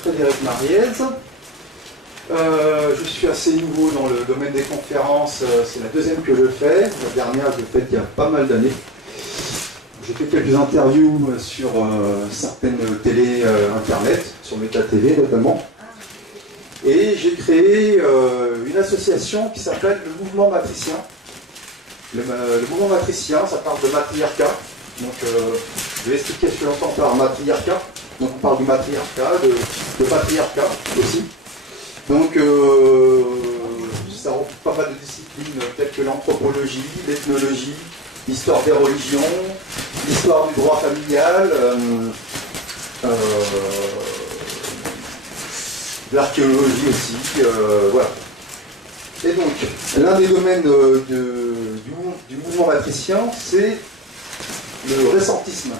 Frédéric Mariez. Je suis assez nouveau dans le domaine des conférences, c'est la deuxième que je fais. La dernière, je l'ai faite il y a pas mal d'années. J'ai fait quelques interviews sur certaines télés internet, sur Meta TV notamment. Et j'ai créé une association qui s'appelle le Mouvement Matricien. Le Mouvement Matricien, ça parle de matriarcat. Donc je vais expliquer ce que j'entends par matriarcat. Donc on parle du matriarcat, de patriarcat aussi. Donc ça regroupe pas mal de disciplines telles que l'anthropologie, l'ethnologie, l'histoire des religions, l'histoire du droit familial, l'archéologie aussi, voilà. Et donc, l'un des domaines du mouvement matricien, c'est le récentisme.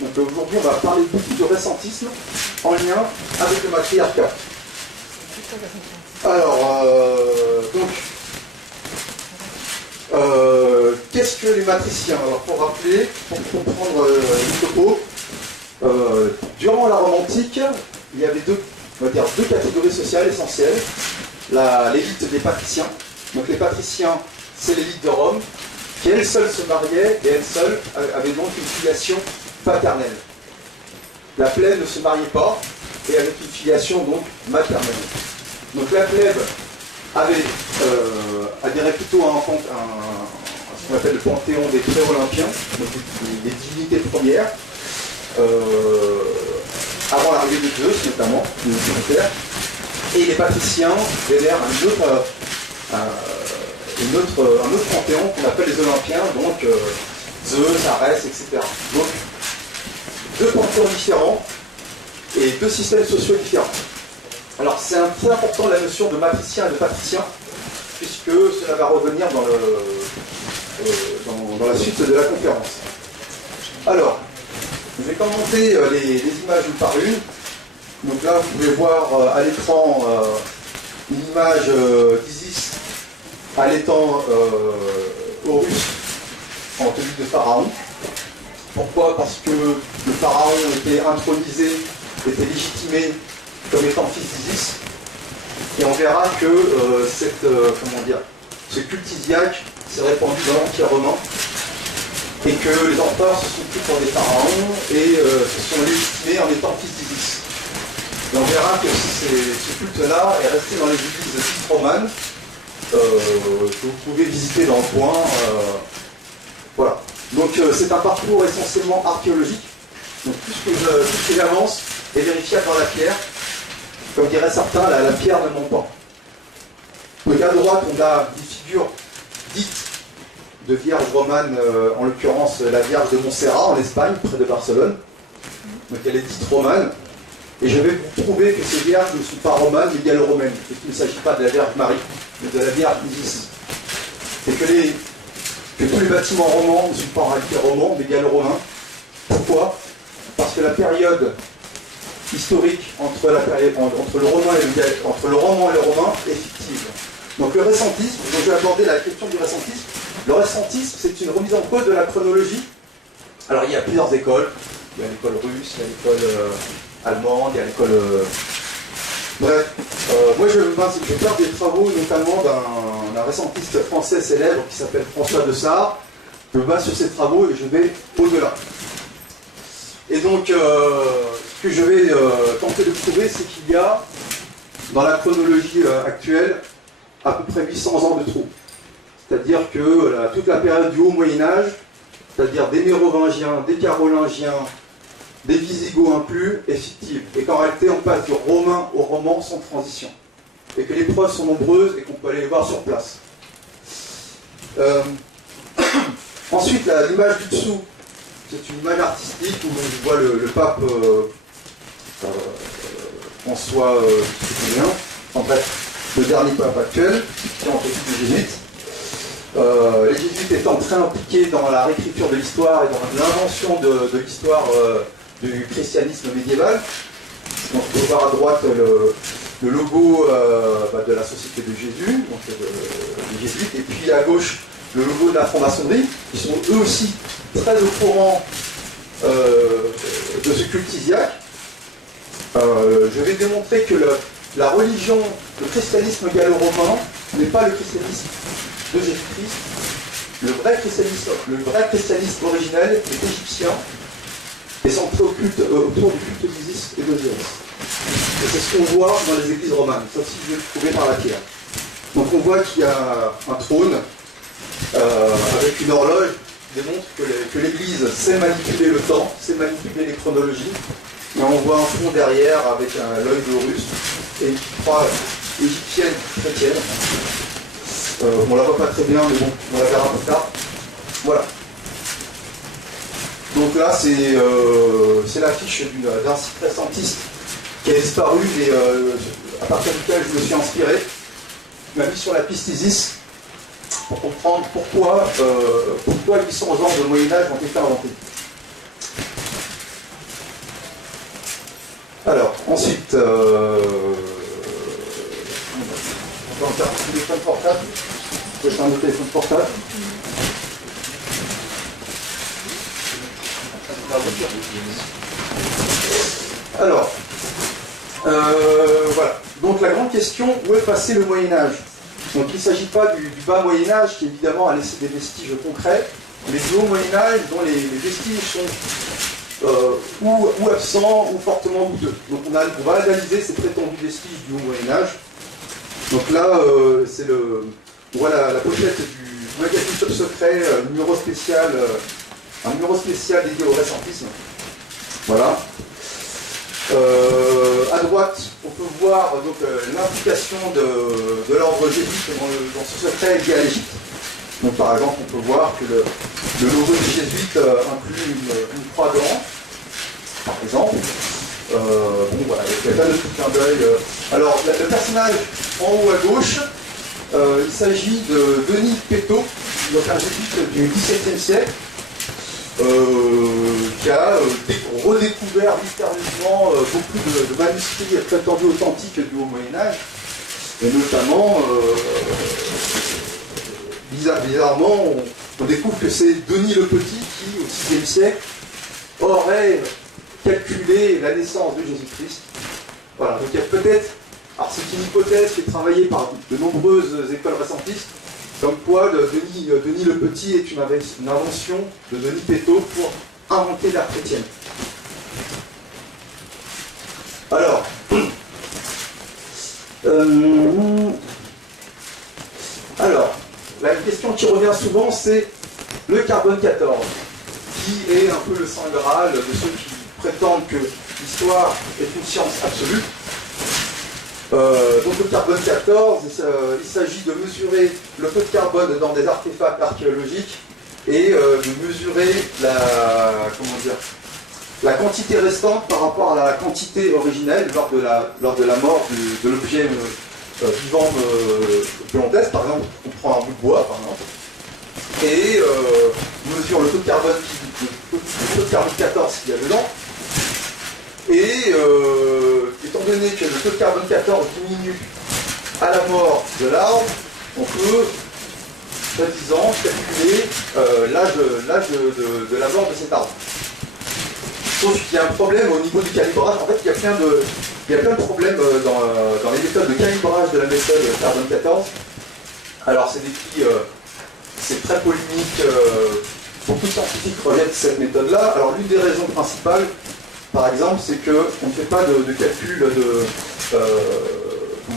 Donc aujourd'hui, on va parler beaucoup de récentisme en lien avec le matriarcat. Alors, qu'est-ce que les matriciens? Alors, pour rappeler, pour comprendre le topo, durant la Rome antique, il y avait deux catégories sociales essentielles. L'élite des patriciens. Donc les patriciens, c'est l'élite de Rome, qui elle seule se mariait et elle seule avait donc une filiation paternelle. La plèbe ne se mariait pas et avec une filiation donc maternelle. Donc la plèbe adhérait plutôt à ce qu'on appelle le panthéon des pré-olympiens, donc des divinités premières, avant l'arrivée de Zeus notamment, de Jupiter. Et les patriciens vénèrent un autre panthéon qu'on appelle les Olympiens, donc Zeus, Arès, etc. Donc deux panthéons différents et deux systèmes sociaux différents. Alors c'est très important la notion de matricien et de patricien, puisque cela va revenir dans la suite de la conférence. Alors, je vais commenter les images une par une. Donc là, vous pouvez voir à l'écran une image d'Isis allaitant Horus en tenue de pharaon. Pourquoi? Parce que le pharaon était intronisé, était légitimé comme étant fils d'Isis. Et on verra que ce culte isiaque s'est répandu dans l'Empire romain et que les empereurs se sont pris pour des pharaons et se sont légitimés en étant fils d'Isis. Et on verra que ce culte-là est resté dans les églises romanes que vous pouvez visiter dans le coin. Voilà. Donc c'est un parcours essentiellement archéologique. Donc tout ce que j'avance est vérifiable dans la pierre. Comme diraient certains, la pierre ne ment pas. Donc à droite, on a une figure dite de vierge romane, en l'occurrence la Vierge de Montserrat en Espagne, près de Barcelone. Donc elle est dite romane. Et je vais vous prouver que ces vierges ne sont pas romanes, mais gallo-romaines. Et qu'il ne s'agit pas de la Vierge Marie, mais de la Vierge Isis. Et que tous les bâtiments romans ne sont pas en réalité romans, mais gallo-romains. Pourquoi? Parce que la période historique entre le roman et le romain est fictive. Donc le récentisme, donc je vais aborder la question du récentisme. Le récentisme, c'est une remise en cause de la chronologie. Alors il y a plusieurs écoles. Il y a l'école russe, il y a l'école allemande, il y a l'école... Bref, moi je vais faire des travaux notamment d'un récentiste français célèbre qui s'appelle François de Sart. Je me base sur ses travaux et je vais au-delà. Et donc, ce que je vais tenter de prouver, c'est qu'il y a, dans la chronologie actuelle, à peu près 800 ans de trou. C'est-à-dire que toute la période du Haut Moyen-Âge, c'est-à-dire des Mérovingiens, des Carolingiens, des Visigoths inclus, est fictive. Et qu'en réalité, on passe du romain au roman sans transition. Et que les preuves sont nombreuses et qu'on peut aller les voir sur place. Ensuite, l'image du dessous, c'est une image artistique où on voit le pape François en fait, le dernier pape actuel, qui est en fait des jésuites. Les jésuites étant très impliqués dans la réécriture de l'histoire et dans l'invention de l'histoire du christianisme médiéval. Donc on peut voir à droite le logo de la Société de Jésus, donc des jésuites, et puis à gauche le logo de la franc-maçonnerie, qui sont eux aussi très au courant de ce culte isiaque. Je vais démontrer que la religion, le christianisme gallo-romain n'est pas le christianisme de Jésus-Christ. Le vrai christianisme originel est égyptien et centré autour du culte d'Isis et d'Osiris. Et c'est ce qu'on voit dans les églises romanes, sauf si je vais le trouver par la pierre. Donc on voit qu'il y a un trône avec une horloge qui démontre que l'Église sait manipuler le temps, sait manipuler les chronologies. Et on voit un fond derrière avec l'œil d'Horus et une croix égyptienne chrétienne. On la voit pas très bien, mais bon, on la verra plus tard. Voilà. Donc là, c'est l'affiche d'un site récentiste qui a disparu et à partir duquel je me suis inspiré. Il m'a mis sur la piste Isis pour comprendre pourquoi 800 ans de Moyen-Âge ont été inventés. Alors, ensuite, on va en faire un téléphone portable. Je vais faire un téléphone portable. Alors, voilà. Donc la grande question, où est passé le Moyen-Âge? Donc il ne s'agit pas du bas Moyen-Âge qui évidemment a laissé des vestiges concrets, mais du haut Moyen-Âge dont les vestiges sont ou absents ou fortement douteux. Donc on va analyser ces prétendus vestiges du haut Moyen-Âge. Donc là, on voit la pochette du magazine Top Secret, un numéro spécial dédié au récentisme. Voilà. À droite, on peut voir l'implication de l'ordre jésuite dans ce secret lié à l'Égypte. Donc par exemple, on peut voir que le logo des jésuites inclut une croix d'orange, par exemple. Bon voilà, il y a plein de petits clins d'œil. Alors, le personnage en haut à gauche, il s'agit de Denis Pétot, donc un jésuite du XVIIe siècle, qui a redécouvert mystérieusement beaucoup de manuscrits prétendus authentiques du Haut Moyen-Âge, et notamment, bizarrement, on découvre que c'est Denis le Petit qui, au VIe siècle, aurait calculé la naissance de Jésus-Christ. Voilà, donc il y a peut-être, alors c'est une hypothèse qui est travaillée par de nombreuses écoles récentistes, comme quoi Denis le Petit est une invention de Denis Pétot pour inventer l'ère chrétienne. Alors, la question qui revient souvent, c'est le carbone 14, qui est un peu le saint graal de ceux qui prétendent que l'histoire est une science absolue. Donc le carbone 14, il s'agit de mesurer le taux de carbone dans des artefacts archéologiques et de mesurer la quantité restante par rapport à la quantité originelle lors de la mort de l'objet vivant que l'on teste. Par exemple, on prend un bout de bois, par exemple, et on mesure le taux de carbone 14 qu'il y a dedans. Et étant donné que le taux de carbone 14 diminue à la mort de l'arbre, on peut, soi-disant, calculer l'âge de la mort de cet arbre. Sauf qu'il y a un problème au niveau du calibrage. En fait, il y a plein de problèmes dans les méthodes de calibrage de la méthode carbone 14. Alors, c'est décrit, c'est très polémique. Beaucoup de scientifiques rejettent cette méthode-là. Alors, l'une des raisons principales, par exemple, c'est qu'on ne fait pas de calcul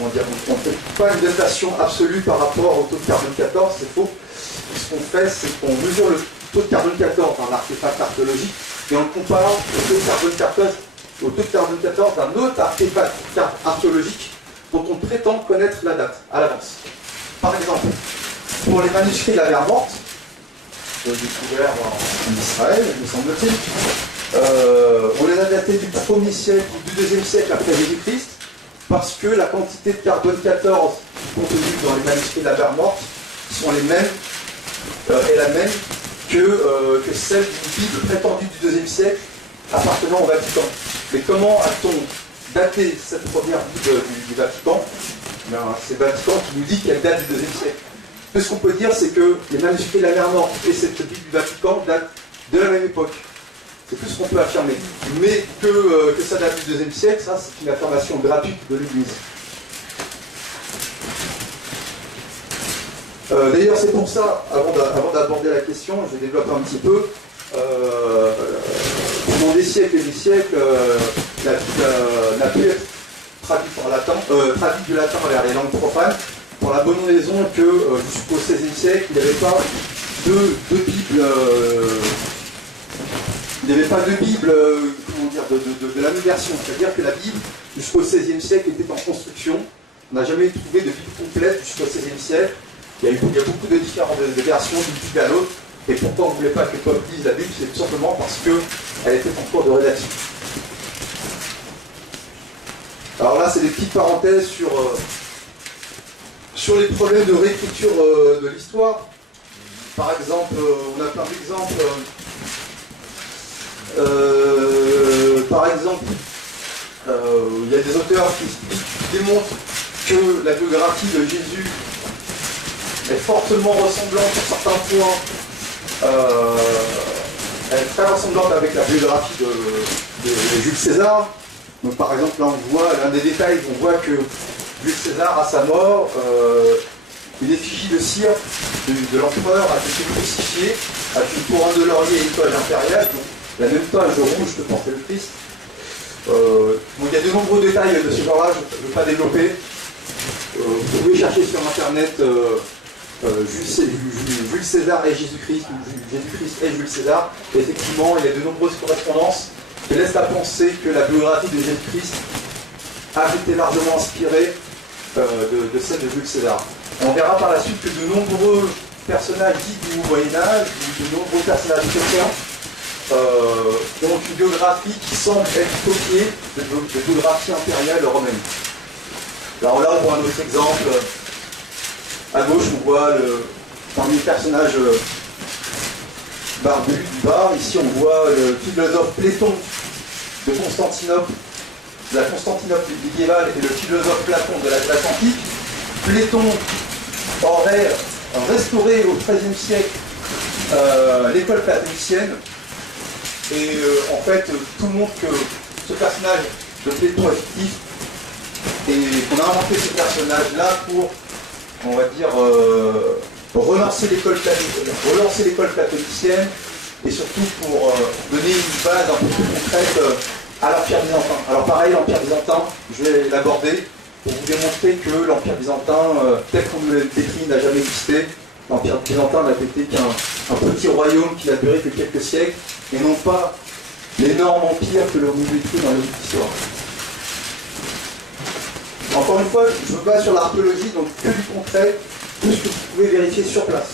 on ne fait pas une datation absolue par rapport au taux de carbone 14, c'est faux. Ce qu'on fait, c'est qu'on mesure le taux de carbone 14 dans l'artefact archéologique et on le compare au taux de carbone 14 d'un autre artefact archéologique dont on prétend connaître la date à l'avance. Par exemple, pour les manuscrits de la mer morte, découverts en Israël, me semble-t-il, on les a datés du 1er siècle ou du 2e siècle après Jésus-Christ, parce que la quantité de carbone 14 contenue dans les manuscrits de la mer morte sont les mêmes, est la même que celle d'une Bible prétendue du 2e siècle appartenant au Vatican. Mais comment a-t-on daté cette première Bible du Vatican? C'est le Vatican qui nous dit qu'elle date du 2e siècle. Tout ce qu'on peut dire, c'est que les manuscrits de la mer morte et cette Bible du Vatican datent de la même époque. C'est tout ce qu'on peut affirmer. Mais que ça date du IIe siècle, ça c'est une affirmation gratuite de l'Église. D'ailleurs, c'est pour ça, avant d'aborder la question, je vais développer un petit peu. Pendant des siècles et des siècles, la Bible n'a pu être traduite du latin vers les langues profanes, pour la bonne raison que jusqu'au XVIe siècle, il n'y avait pas de Bible. Il n'y avait pas de Bible, comment dire, de la même version. C'est-à-dire que la Bible, jusqu'au XVIe siècle, était en construction. On n'a jamais trouvé de Bible complète jusqu'au XVIe siècle. Il y a beaucoup de différentes versions d'une Bible à l'autre. Et pourquoi on ne voulait pas que le peuple lise la Bible? C'est tout simplement parce qu'elle était en cours de rédaction. Alors là, c'est des petites parenthèses sur les problèmes de réécriture de l'histoire. Par exemple, on a plein d'exemples. Par exemple, il y a des auteurs qui démontrent que la biographie de Jésus est fortement ressemblante sur certains points. Elle est très ressemblante avec la biographie de Jules César. Donc, par exemple, là on voit l'un des détails, on voit que Jules César, à sa mort, une effigie de cire de l'empereur a été crucifiée avec une couronne de laurier et une toge impériale, donc la même toge rouge que portait le Christ. Donc, il y a de nombreux détails de ce genre-là, je ne vais pas développer. Vous pouvez chercher sur internet Jules César et Jésus-Christ, ou Jésus-Christ et Jules César. Et effectivement, il y a de nombreuses correspondances qui laissent à penser que la biographie de Jésus-Christ a été largement inspirée de celle de Jules César. Et on verra par la suite que de nombreux personnages dits du Moyen-Âge, ou de nombreux personnages chrétiens, ont une biographie qui semble être copiée de biographie impériale romaine. Alors là, pour un autre exemple, à gauche, on voit parmi les personnages barbus du bas. Ici, on voit le philosophe Platon de Constantinople, de la Constantinople médiévale, et le philosophe Platon de la Grèce antique. Platon aurait restauré au XIIIe siècle l'école platonicienne. Et en fait, tout le monde que ce personnage de Platon est fictif et qu'on a inventé ce personnage-là pour, on va dire, relancer l'école platonicienne et surtout pour donner une base un peu plus concrète à l'Empire byzantin. Alors pareil, l'Empire byzantin, je vais l'aborder pour vous démontrer que l'Empire byzantin, tel qu'on le décrit, n'a jamais existé. L'Empire byzantin n'a été qu'un petit royaume qui n'a duré que quelques siècles, et non pas l'énorme empire que l'on nous décrit dans les livres d'histoire. Encore une fois, je me base sur l'archéologie, donc que du concret, tout ce que vous pouvez vérifier sur place.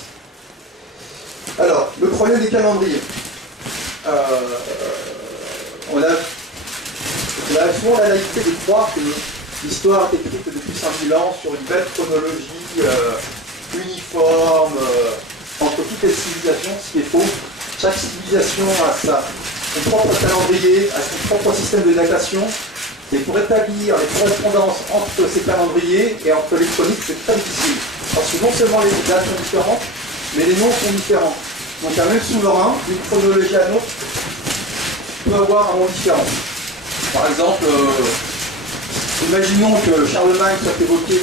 Alors, le problème des calendriers. On a souvent la naïveté de croire que l'histoire est écrite depuis 5000 ans sur une belle chronologie uniforme entre toutes les civilisations, ce qui est faux. Chaque civilisation a son propre calendrier, a son propre système de datation, et pour établir les correspondances entre ces calendriers et entre les chroniques, c'est très difficile. Parce que non seulement les dates sont différentes, mais les noms sont différents. Donc un même souverain, d'une chronologie à l'autre, peut avoir un nom différent. Par exemple, imaginons que Charlemagne soit évoqué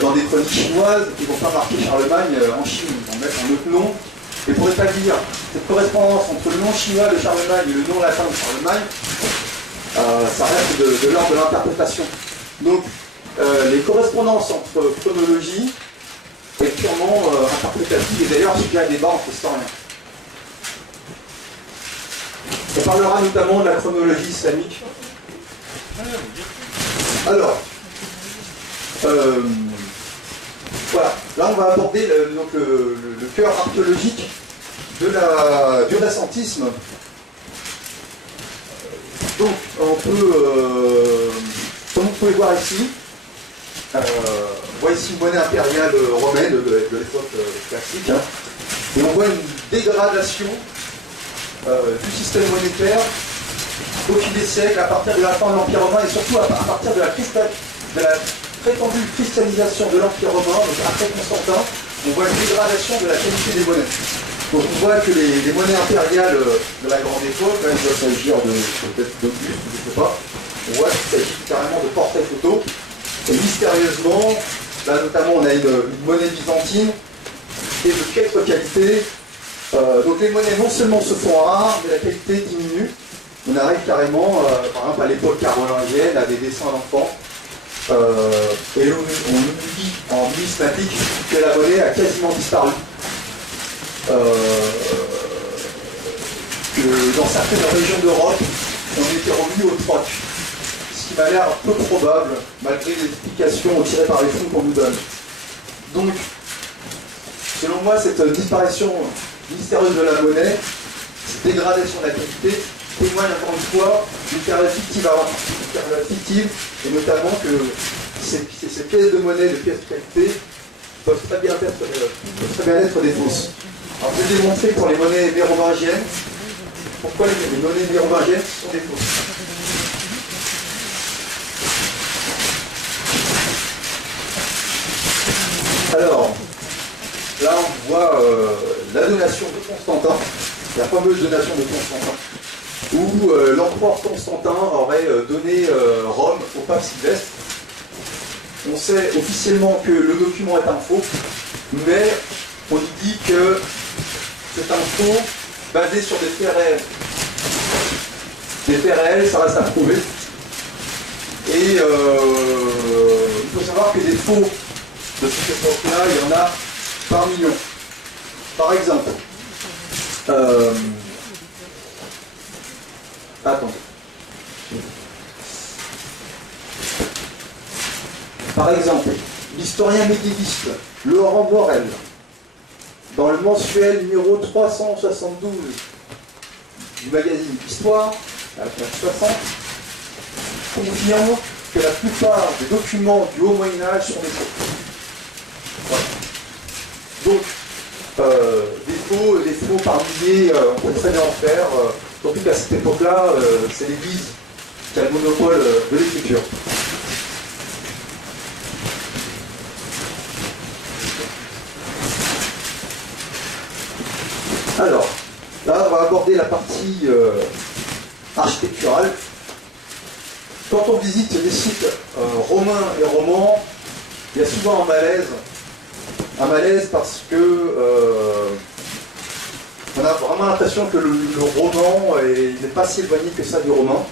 dans des chroniques chinoises, ils ne vont pas marquer Charlemagne en Chine, ils vont mettre un autre nom. Et pour établir cette correspondance entre le nom chinois de Charlemagne et le nom latin de Charlemagne, ça reste de l'ordre de l'interprétation. Donc, les correspondances entre chronologie est purement interprétative, et d'ailleurs sujet à débat entre historiens. On parlera notamment de la chronologie islamique. Alors, voilà, là on va aborder le cœur archéologique du récentisme. Donc, on peut, comme vous pouvez voir ici, on voit ici une monnaie impériale romaine de l'époque classique, hein, et on voit une dégradation du système monétaire au fil des siècles, à partir de la fin de l'Empire romain, et surtout à partir de la prétendue christianisation de l'Empire romain, donc après Constantin, on voit une dégradation de la qualité des monnaies. Donc on voit que les monnaies impériales de la grande époque, même il doit s'agir de peut-être d'Auguste, je ne sais pas, on voit qu'il s'agit carrément de portraits photos. Et mystérieusement, là notamment on a une monnaie byzantine qui est de piètre qualité. Donc les monnaies non seulement se font rares, mais la qualité diminue. On arrive carrément, par exemple à l'époque carolingienne, à des dessins d'enfants. Et on nous dit en numismatique que la monnaie a quasiment disparu. Que dans certaines régions d'Europe, on était revenu au troc. Ce qui m'a l'air peu probable, malgré les explications tirées par les fonds qu'on nous donne. Donc, selon moi, cette disparition mystérieuse de la monnaie, cette dégradation de la qualité, témoigne encore une fois d'une période fictive, et notamment que ces pièces de monnaie de pièces de qualité peuvent très bien être des fausses. Alors je vais démontrer pour les monnaies mérovingiennes pourquoi les monnaies mérovingiennes sont des fausses. Alors, là on voit la donation de Constantin, la fameuse donation de Constantin, où l'empereur Constantin aurait donné Rome au pape Sylvestre. On sait officiellement que le document est un faux, mais on dit que c'est un faux basé sur des faits réels. Des faits réels, ça reste à prouver. Et il faut savoir que des faux de cette époque-là, il y en a par million. Par exemple, attendez. Par exemple, l'historien médiéviste Laurent Borel, dans le mensuel numéro 372 du magazine Histoire, à la page 60, confirme que la plupart des documents du Haut Moyen-Âge sont des faux. Voilà. Donc, des faux par milliers, on peut très bien en faire, surtout qu'à cette époque-là, c'est l'Église qui a le monopole de l'écriture. Alors, là, on va aborder la partie architecturale. Quand on visite les sites romains et romans, il y a souvent un malaise. Un malaise parce que on a vraiment l'impression que le roman n'est pas si éloigné que ça du romain.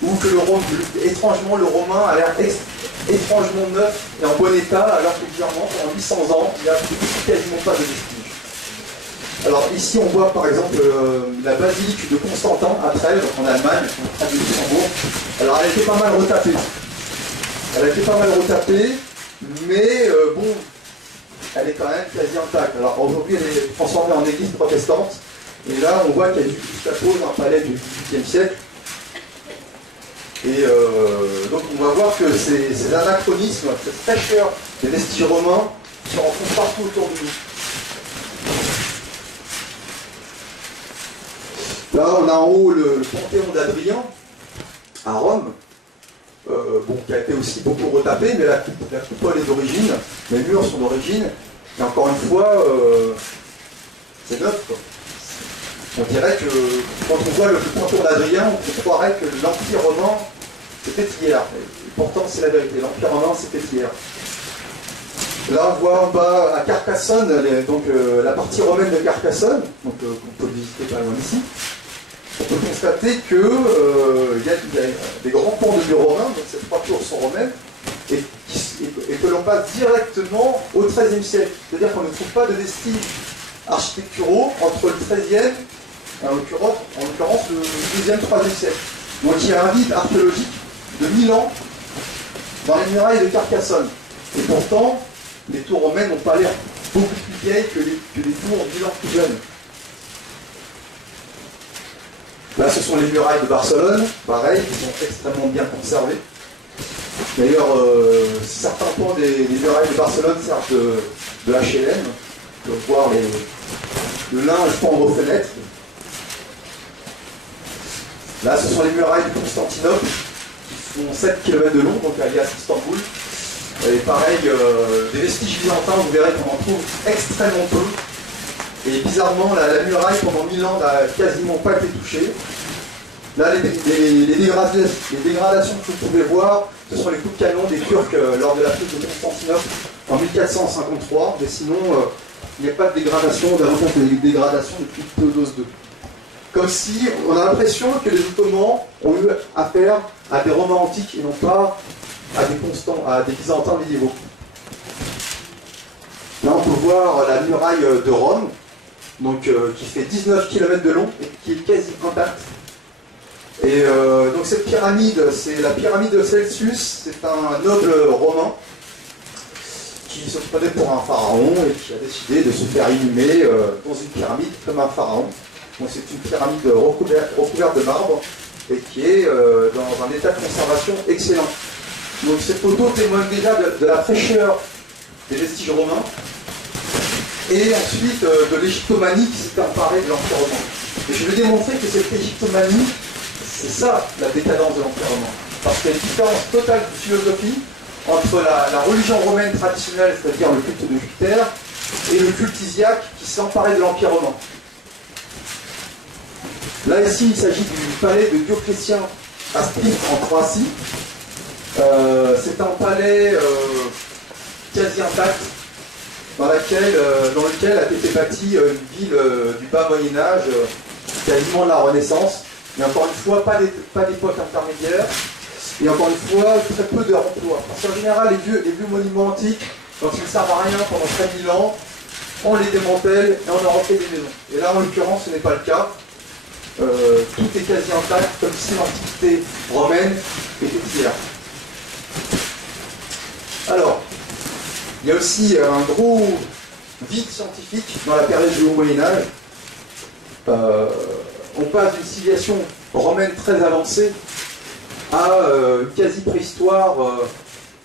Ou que étrangement, le romain a l'air étrangement neuf et en bon état, alors que clairement, pendant 800 ans, il n'y a quasiment pas de vestiges. Alors ici on voit par exemple la basilique de Constantin à Trèves en Allemagne, près de Luxembourg. Alors elle a été pas mal retapée. Mais bon, elle est quand même quasi intacte. Alors aujourd'hui elle est transformée en église protestante. Et là on voit qu'il y a du chapeau dans un palais du XVIIIe siècle. Et donc on va voir que ces anachronismes, cette fraîcheur des vestiges romains se rencontrent partout autour de nous. Là, on a en haut le Panthéon d'Adrien, à Rome, qui a été aussi beaucoup retapé, mais la coupole est d'origine, les murs sont d'origine, et encore une fois, c'est neuf, quoi. On dirait que, quand on voit le Panthéon d'Adrien, on croirait que l'Empire romain, c'était hier. Et pourtant, c'est la vérité, l'Empire romain, c'était hier. Là, on voit en bas, à Carcassonne, la partie romaine de Carcassonne, donc on peut le visiter pas loin d'ici. On peut constater qu'il y a des grands ponts de murs romains, donc ces 3 tours sont romaines, et que l'on passe directement au XIIIe siècle. C'est-à-dire qu'on ne trouve pas de vestiges architecturaux entre le XIIIe, en l'occurrence le IIe, IIIe siècle. Donc il y a un vide archéologique de 1000 ans dans les murailles de Carcassonne. Et pourtant, les tours romaines n'ont pas l'air beaucoup plus vieilles que les tours 1000 ans plus jeunes. Là, ce sont les murailles de Barcelone, pareil, qui sont extrêmement bien conservées. D'ailleurs, certains points des murailles de Barcelone servent de HLM. On peut voir le linge pendre aux fenêtres. Là, ce sont les murailles de Constantinople, qui font 7 km de long, donc alias Istanbul. Et pareil, des vestiges byzantins, vous verrez qu'on en trouve extrêmement peu. Et bizarrement, la muraille, pendant 1000 ans, n'a quasiment pas été touchée. Là, les dégradations que vous pouvez voir, ce sont les coups de canon des Turcs lors de la prise de Constantinople en 1453. Mais sinon, il n'y a pas de dégradation, on a rencontré des dégradations depuis Théodose II. Comme si on a l'impression que les Ottomans ont eu affaire à des Romains antiques et non pas à des Byzantins médiévaux. Là, on peut voir la muraille de Rome, donc, qui fait 19 km de long et qui est quasi intacte. Et donc cette pyramide, c'est la pyramide de Celsius, c'est un noble romain qui se prenait pour un pharaon et qui a décidé de se faire inhumer dans une pyramide comme un pharaon. Donc c'est une pyramide recouverte de marbre et qui est dans un état de conservation excellent. Donc cette photo témoigne déjà de la fraîcheur des vestiges romains et ensuite de l'égyptomanie qui s'était emparée de l'Empire romain. Et je vais démontrer que cette égyptomanie, c'est ça la décadence de l'Empire romain. Parce qu'il y a une différence totale de philosophie entre la religion romaine traditionnelle, c'est-à-dire le culte de Jupiter, et le culte isiaque qui s'est emparé de l'Empire romain. Là, ici, il s'agit du palais de Dioclétien à Split, en Croatie. C'est un palais quasi intact, dans lequel a été bâtie une ville du bas Moyen-Âge, quasiment de la Renaissance. Mais encore une fois, pas d'époque intermédiaire. Et encore une fois, très peu de remploi. Parce qu'en général, les vieux monuments antiques, quand ils ne servent à rien pendant 3000 ans, on les démantèle et on en refait des maisons. Et là, en l'occurrence, ce n'est pas le cas. Tout est quasi intact, comme si l'antiquité romaine était hier. Alors, il y a aussi un gros vide scientifique dans la période du Haut Moyen-Âge. On passe d'une civilisation romaine très avancée à une quasi-préhistoire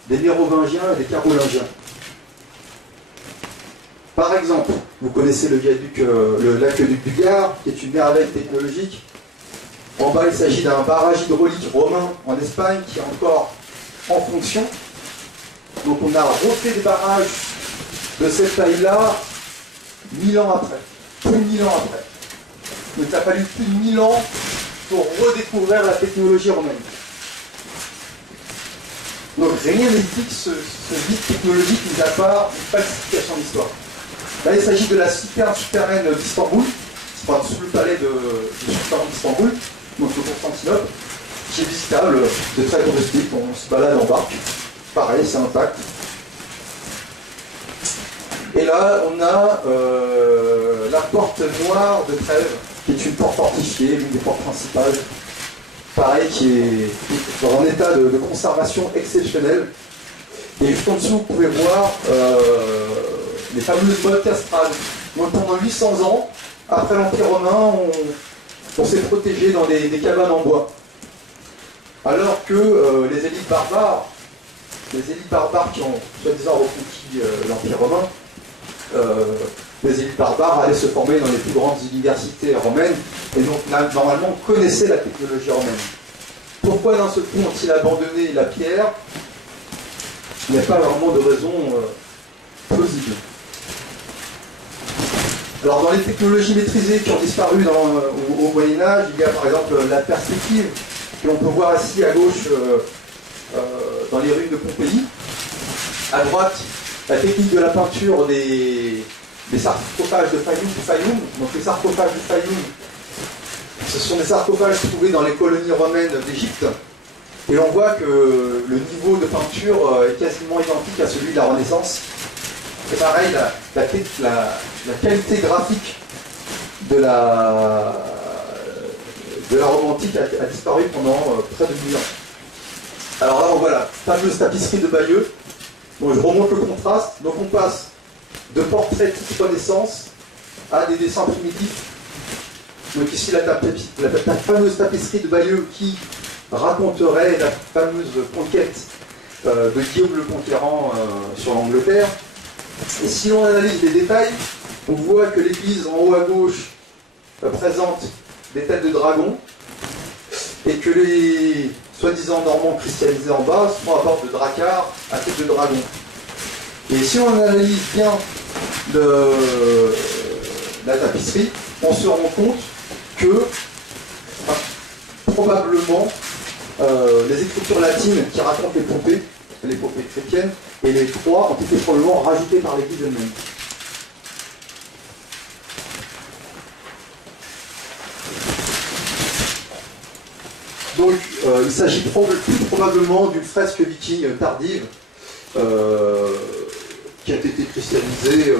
des Mérovingiens et des Carolingiens. Par exemple, vous connaissez l'aqueduc du Gard, qui est une merveille technologique. En bas, il s'agit d'un barrage hydraulique romain en Espagne qui est encore en fonction. Donc on a refait des barrages de cette taille-là 1000 ans après, plus de 1000 ans après. Donc il a fallu plus de 1000 ans pour redécouvrir la technologie romaine. Donc rien n'explique ce vide technologique mis à part une falsification d'histoire. Là, il s'agit de la citerne souterraine d'Istanbul, enfin, sous le palais du sultan d'Istanbul, donc le Constantinople, qui est visitable de très touristique. On se balade en barque. Pareil, c'est intact. Et là, on a la porte noire de Trèves, qui est une porte fortifiée, l'une des portes principales. Pareil, qui est dans un état de conservation exceptionnel. Et juste en dessous, vous pouvez voir les fameuses mottes castrales. Donc pendant 800 ans, après l'Empire romain, on s'est protégé dans des cabanes en bois. Alors que les élites barbares qui ont soi-disant reconquis l'Empire romain, les élites barbares allaient se former dans les plus grandes universités romaines et donc normalement connaissaient la technologie romaine. Pourquoi d'un seul coup ont-ils abandonné la pierre? Il n'y a pas vraiment de raison plausible. Alors dans les technologies maîtrisées qui ont disparu au Moyen-Âge, il y a par exemple la perspective que l'on peut voir ici à gauche dans les ruines de Pompéi. À droite, la technique de la peinture des sarcophages de Fayoum. Donc les sarcophages de Fayoum, ce sont des sarcophages trouvés dans les colonies romaines d'Égypte. Et on voit que le niveau de peinture est quasiment identique à celui de la Renaissance. Et pareil, la qualité graphique de la Rome antique a disparu pendant près de 1000 ans. Alors là, on voit la fameuse tapisserie de Bayeux. Donc je remonte le contraste. Donc on passe de portraits type Renaissance à des dessins primitifs. Donc ici, la fameuse tapisserie de Bayeux qui raconterait la fameuse conquête de Guillaume le Conquérant sur l'Angleterre. Et si on analyse les détails, on voit que l'église en haut à gauche présente des têtes de dragons et que les soi-disant normands christianisés en bas sont à bord de dracars à tête de dragon. Et si on analyse bien la tapisserie, on se rend compte que probablement les écritures latines qui racontent les poupées chrétiennes, et les croix ont été probablement rajoutées par l'Église elle-même. Donc il s'agit plus probablement d'une fresque viking tardive qui a été christianisée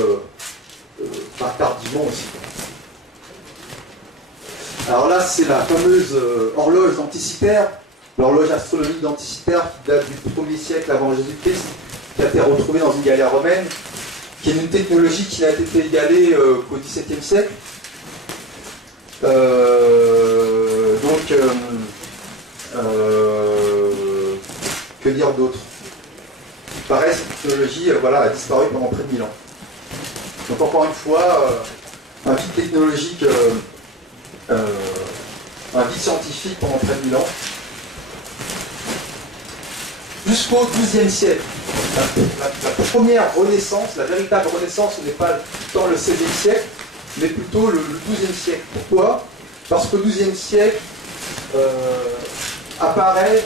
tardivement aussi. Alors là, c'est la fameuse horloge d'Anticiter, l'horloge astronomique d'Anticiter qui date du 1er siècle avant Jésus-Christ, qui a été retrouvée dans une galère romaine, qui est une technologie qui n'a été égalée qu'au XVIIe siècle. Que dire d'autre? Pareil, cette technologie a disparu pendant près de 1000 ans. Donc encore une fois, un vide technologique, un vide scientifique pendant près de 1000 ans. Jusqu'au XIIe siècle. La première renaissance, la véritable renaissance, ce n'est pas tant le XVIe siècle, mais plutôt le XIIe siècle. Pourquoi? Parce qu'au XIIe siècle apparaît,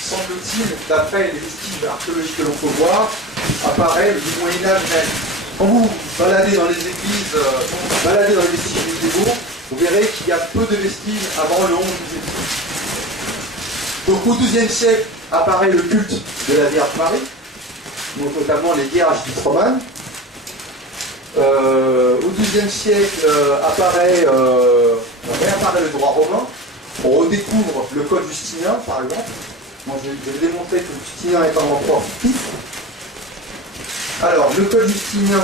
semble-t-il, d'après les vestiges archéologiques que l'on peut voir, apparaît le Moyen-Âge même. Quand vous baladez dans les églises, baladez dans les vestiges médiévaux, vous verrez qu'il y a peu de vestiges avant le XIe siècle. Donc au XIIe siècle apparaît le culte de la Vierge Marie, donc notamment les vierges dites romanes. Au XIIe siècle réapparaît le droit romain. On redécouvre le code justinien, par exemple. Moi, je vais démontrer que le justinien est un empereur fictif. Alors, le code justinien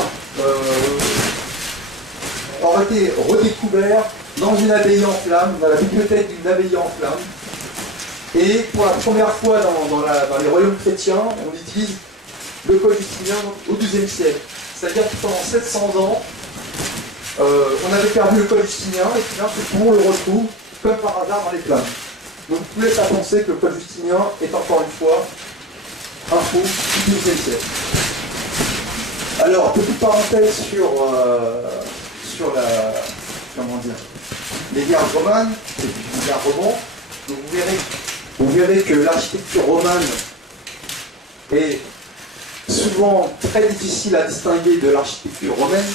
aurait été redécouvert dans une abbaye en flammes, dans la bibliothèque d'une abbaye en flammes. Et pour la première fois dans les royaumes chrétiens, on utilise le code justinien au XIIe siècle. C'est-à-dire que pendant 700 ans, on avait perdu le code justinien, et puis là, on le retrouve comme par hasard dans les flammes. Donc vous laisse à penser que le code justinien est encore une fois un faux du XIIe siècle. Alors, petite parenthèse sur les vierges romanes, et puis les vierges romans. Donc vous verrez que l'architecture romane est souvent très difficile à distinguer de l'architecture romaine.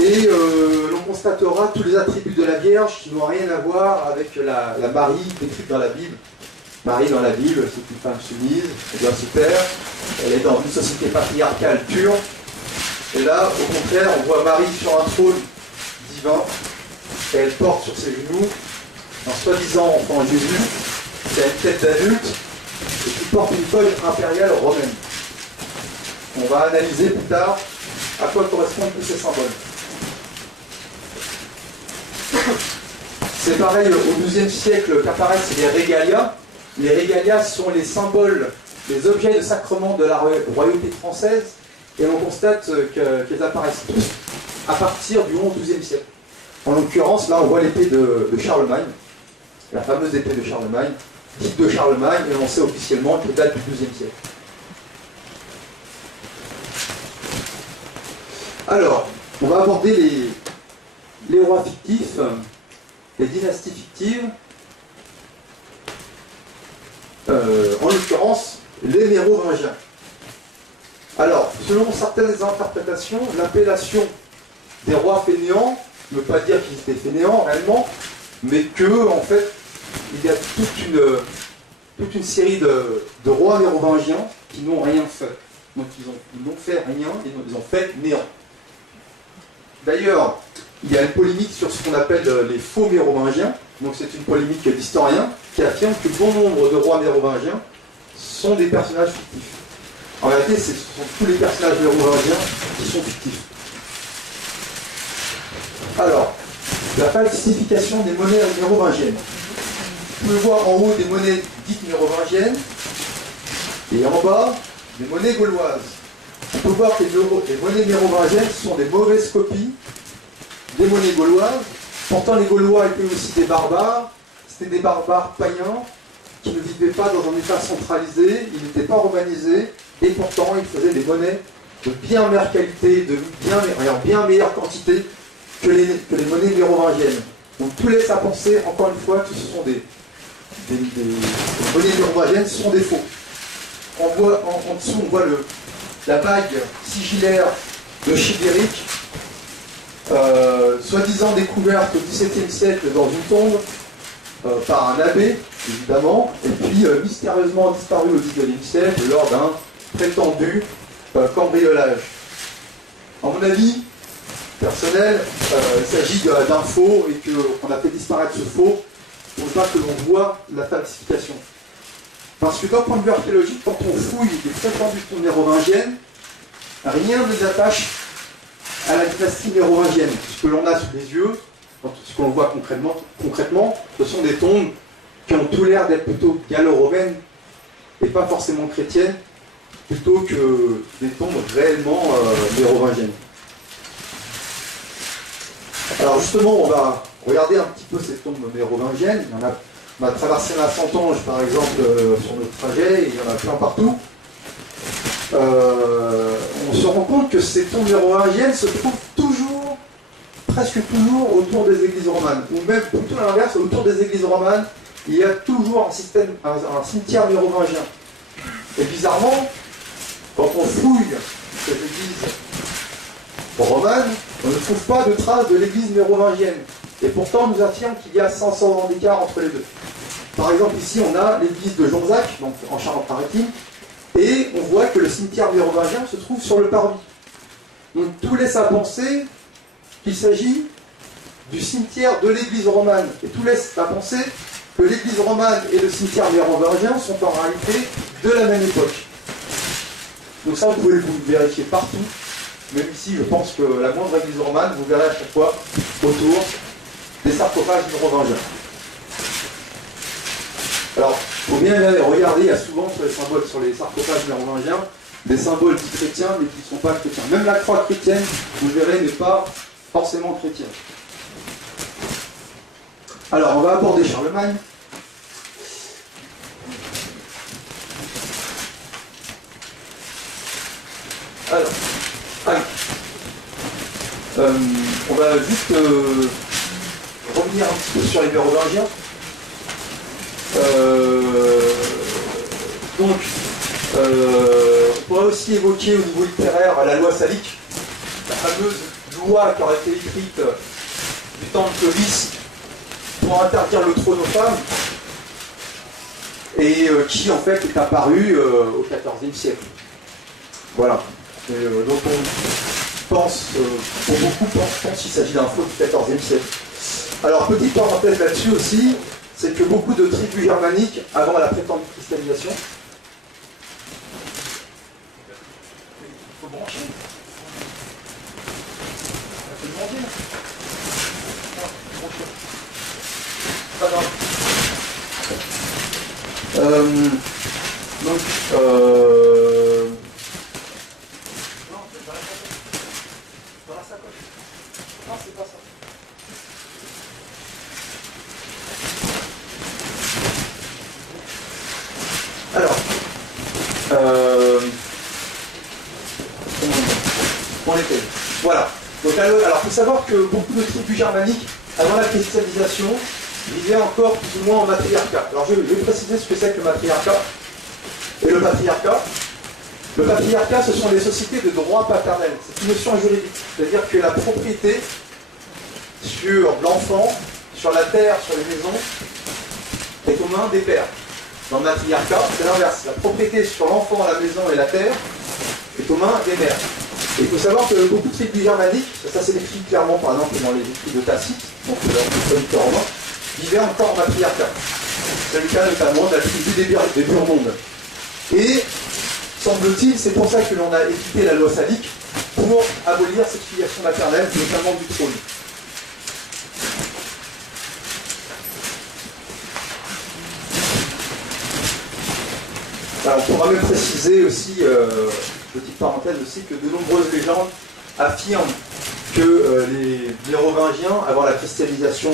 Et l'on constatera tous les attributs de la Vierge qui n'ont rien à voir avec la Marie décrite dans la Bible. Marie dans la Bible, c'est une femme soumise, elle doit se taire, elle est dans une société patriarcale pure. Et là, au contraire, on voit Marie sur un trône divin, et elle porte sur ses genoux un soi-disant enfant Jésus, qui a une tête d'adulte, et qui porte une toge impériale romaine. On va analyser plus tard à quoi correspondent tous ces symboles. C'est pareil au XIIe siècle qu'apparaissent les régalias. Les régalias sont les symboles, les objets de sacrement de la royauté française, et on constate qu'ils apparaissent tous à partir du XIe siècle. En l'occurrence, là on voit l'épée de Charlemagne, la fameuse épée de Charlemagne, dite de Charlemagne, et on sait officiellement qu'elle date du XIIe siècle. Alors, on va aborder les rois fictifs, les dynasties fictives, en l'occurrence les Mérovingiens. Alors, selon certaines interprétations, l'appellation des rois fainéants ne veut pas dire qu'ils étaient fainéants réellement, mais que, en fait, il y a toute une série de rois mérovingiens qui n'ont rien fait. Donc ils n'ont fait rien, ils ont fait néant. D'ailleurs, il y a une polémique sur ce qu'on appelle les faux mérovingiens. Donc c'est une polémique d'historiens qui affirme que bon nombre de rois mérovingiens sont des personnages fictifs. En réalité, ce sont tous les personnages mérovingiens qui sont fictifs. Alors, la falsification des monnaies mérovingiennes. Vous pouvez voir en haut des monnaies dites mérovingiennes et en bas des monnaies gauloises. On peut voir que les monnaies mérovingiennes sont des mauvaises copies des monnaies gauloises. Pourtant, les Gaulois étaient aussi des barbares. C'était des barbares païens qui ne vivaient pas dans un état centralisé, ils n'étaient pas romanisés, et pourtant ils faisaient des monnaies de bien meilleure qualité, en bien meilleure quantité que les monnaies mérovingiennes. Donc tout laisse à penser, encore une fois, que ce sont des monnaies mérovingiennes, ce sont des faux. En dessous, on voit la bague sigillaire de Childéric, soi-disant découverte au XVIIe siècle dans une tombe par un abbé, évidemment, et puis mystérieusement disparue au XIXe siècle lors d'un prétendu cambriolage. À mon avis personnel, il s'agit d'un faux et qu'on a fait disparaître ce faux pour ne pas que l'on voit la falsification. Parce que d'un point de vue archéologique, quand on fouille des prétendues tombes mérovingiennes, rien ne nous attache à la dynastie mérovingienne. Ce que l'on a sous les yeux, ce qu'on voit concrètement, ce sont des tombes qui ont tout l'air d'être plutôt gallo-romaines et pas forcément chrétiennes, plutôt que des tombes réellement mérovingiennes. Alors justement, on va regarder un petit peu ces tombes mérovingiennes. On a traversé la Saintonge, par exemple, sur notre trajet, et il y en a plein partout. On se rend compte que ces tombes mérovingiennes se trouvent presque toujours autour des églises romanes, ou même plutôt à l'inverse, autour des églises romanes, il y a toujours un cimetière mérovingien. Et bizarrement, quand on fouille ces églises romanes, on ne trouve pas de traces de l'église mérovingienne. Et pourtant, on nous affirme qu'il y a 500 ans d'écart entre les deux. Par exemple, ici, on a l'église de Jonzac, donc en Charente-Maritime, et on voit que le cimetière mérovingien se trouve sur le parvis. Donc tout laisse à penser qu'il s'agit du cimetière de l'église romane. Et tout laisse à penser que l'église romane et le cimetière mérovingien sont en réalité de la même époque. Donc ça, vous pouvez le vérifier partout. Même ici, je pense que la moindre église romane, vous verrez à chaque fois autour des sarcophages mérovingiens. Alors, il faut bien regarder, il y a souvent sur les symboles, sur les sarcophages mérovingiens, des symboles dits chrétiens, mais qui ne sont pas chrétiens. Même la croix chrétienne, vous verrez, n'est pas forcément chrétienne. Alors, on va aborder Charlemagne. Alors, on va juste revenir un petit peu sur les mérovingiens. Donc, on pourrait aussi évoquer au niveau littéraire la loi salique, la fameuse loi qui aurait été écrite du temps de Clovis pour interdire le trône aux femmes et qui en fait est apparue au XIVe siècle. Voilà. Donc on pense, pour beaucoup pensent qu'il s'agit d'un faux du XIVe siècle. Alors petite parenthèse là-dessus aussi, c'est que beaucoup de tribus germaniques, avant la prétendue christianisation, il faut brancher. Pas grave. Donc, non, dans la sacoche. Non, c'est pas ça. Alors, on était. Voilà. Donc, alors, il faut savoir que beaucoup de tribus germaniques, avant la christianisation, vivaient encore plus ou moins en matriarcat. Alors, je vais préciser ce que c'est que le matriarcat. Et le patriarcat, ce sont des sociétés de droit paternel. C'est une notion juridique. C'est-à-dire que la propriété sur l'enfant, sur la terre, sur les maisons, est aux mains des pères. Dans le matriarcat, c'est l'inverse. La propriété sur l'enfant, la maison et la terre est aux mains des mères. Et il faut savoir que beaucoup de tribus germaniques, ça c'est décrit clairement par exemple dans les écrits de Tacite, donc le romain, vivaient encore en matriarcat. C'est le cas notamment de la tribu des Burmondes. Et, semble-t-il, c'est pour ça que l'on a édité la loi salique, pour abolir cette filiation maternelle, notamment du trône. Alors, on pourra même préciser aussi, petite parenthèse aussi, que de nombreuses légendes affirment que les mérovingiens, avant la christianisation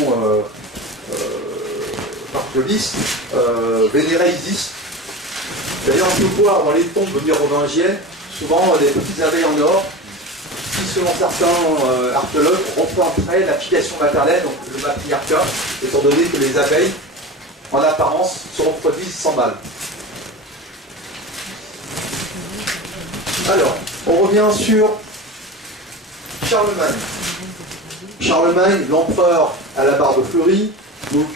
par Clovis, vénéraient Isis. D'ailleurs, on peut voir dans les tombes mérovingiennes souvent des petites abeilles en or, qui selon certains archéologues représenteraient la filiation maternelle, donc le matriarcat, étant donné que les abeilles, en apparence, se reproduisent sans mâle. Alors, on revient sur Charlemagne. Charlemagne, l'empereur à la barbe fleurie. Donc,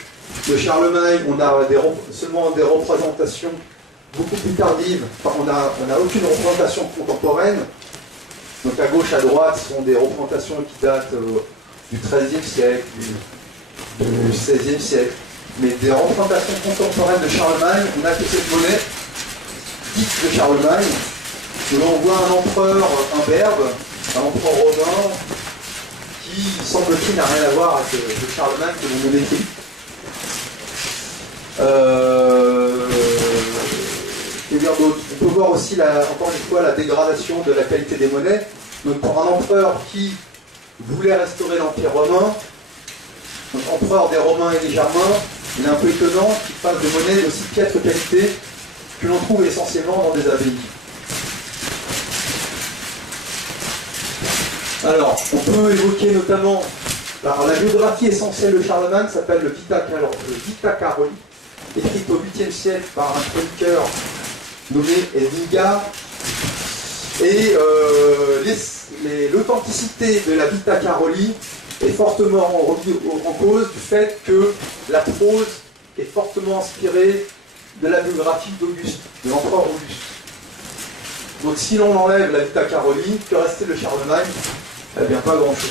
de Charlemagne, on a seulement des représentations beaucoup plus tardives. Enfin, on n'a aucune représentation contemporaine. Donc, à gauche, à droite, ce sont des représentations qui datent du XIIIe siècle, du XVIe siècle. Mais des représentations contemporaines de Charlemagne, on a que cette monnaie dite de Charlemagne, où l'on voit un empereur imberbe, un empereur romain, qui semble-t-il n'a rien à voir avec le Charlemagne que l'on nous décrit. Que dire d'autre? On peut voir aussi, encore une fois, la dégradation de la qualité des monnaies. Donc pour un empereur qui voulait restaurer l'Empire romain, donc empereur des Romains et des Germains, il est un peu étonnant qu'il fasse des monnaies d'aussi piètre qualité que l'on trouve essentiellement dans des abbayes. Alors, on peut évoquer notamment, alors, la biographie essentielle de Charlemagne s'appelle le Vita Caroli, écrite au 8e siècle par un chroniqueur nommé Edinga. Et l'authenticité de la Vita Caroli est fortement remise en cause du fait que la prose est fortement inspirée de la biographie d'Auguste, de l'empereur Auguste. Donc si l'on enlève la Vita Caroli, que restait le Charlemagne? Eh bien, pas grand-chose.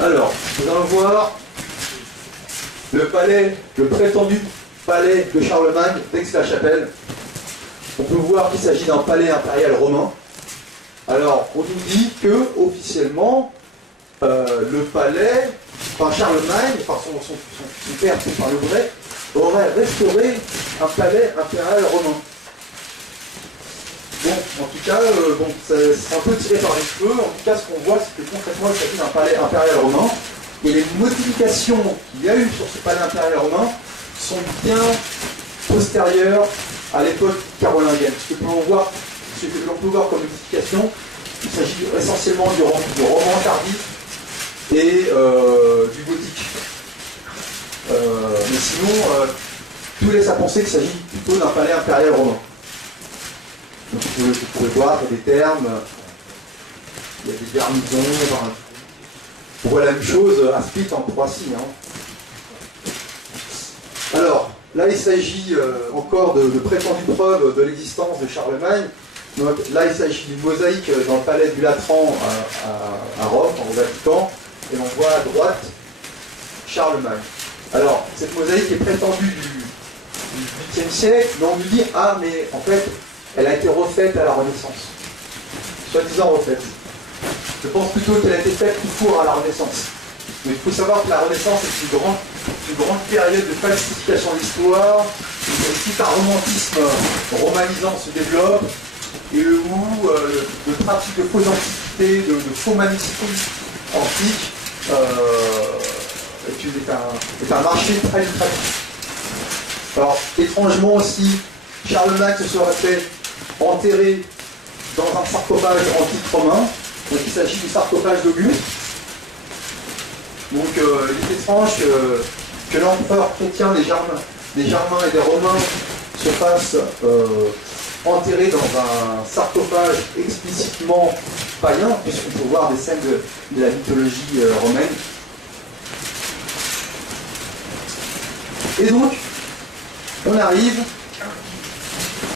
Alors, nous allons voir le prétendu palais de Charlemagne d'Aix-la-Chapelle. On peut voir qu'il s'agit d'un palais impérial romain. Alors, on nous dit que officiellement, le palais, Charlemagne, son père, par le vrai, aurait restauré un palais impérial romain. Bon, en tout cas, c'est un peu tiré par les cheveux. En tout cas, ce qu'on voit, c'est que concrètement, il s'agit d'un palais impérial romain. Et les modifications qu'il y a eu sur ce palais impérial romain sont bien postérieures à l'époque carolingienne. Ce que l'on peut voir comme modification, il s'agit essentiellement du roman tardif et du gothique. Mais sinon, tout laisse à penser qu'il s'agit plutôt d'un palais impérial romain. Donc, vous pouvez voir, il y a des termes, il y a des garnisons. On voit la même chose à Split en Croatie. Alors, là, il s'agit encore de prétendues preuves de l'existence de Charlemagne. Donc, là, il s'agit d'une mosaïque dans le palais du Latran à Rome, au Vatican. Et on voit à droite Charlemagne. Alors, cette mosaïque est prétendue du 8e siècle, mais on nous dit, ah, mais en fait, elle a été refaite à la Renaissance. Soi-disant refaite. Je pense plutôt qu'elle a été faite tout court à la Renaissance. Mais il faut savoir que la Renaissance est une grande période de falsification de l'histoire, où aussi un romantisme romanisant se développe, et où le trafic de fausses antiquités, de faux manuscrits antiques, est un marché très lucratif. Alors, étrangement aussi, Charlemagne se serait fait enterrer dans un sarcophage antique romain. Donc il s'agit du sarcophage d'Auguste. Donc il est étrange que l'empereur chrétien des Germains et des Romains se fasse enterrer dans un sarcophage explicitement païen, puisqu'on peut voir des scènes de la mythologie romaine. Et donc, on arrive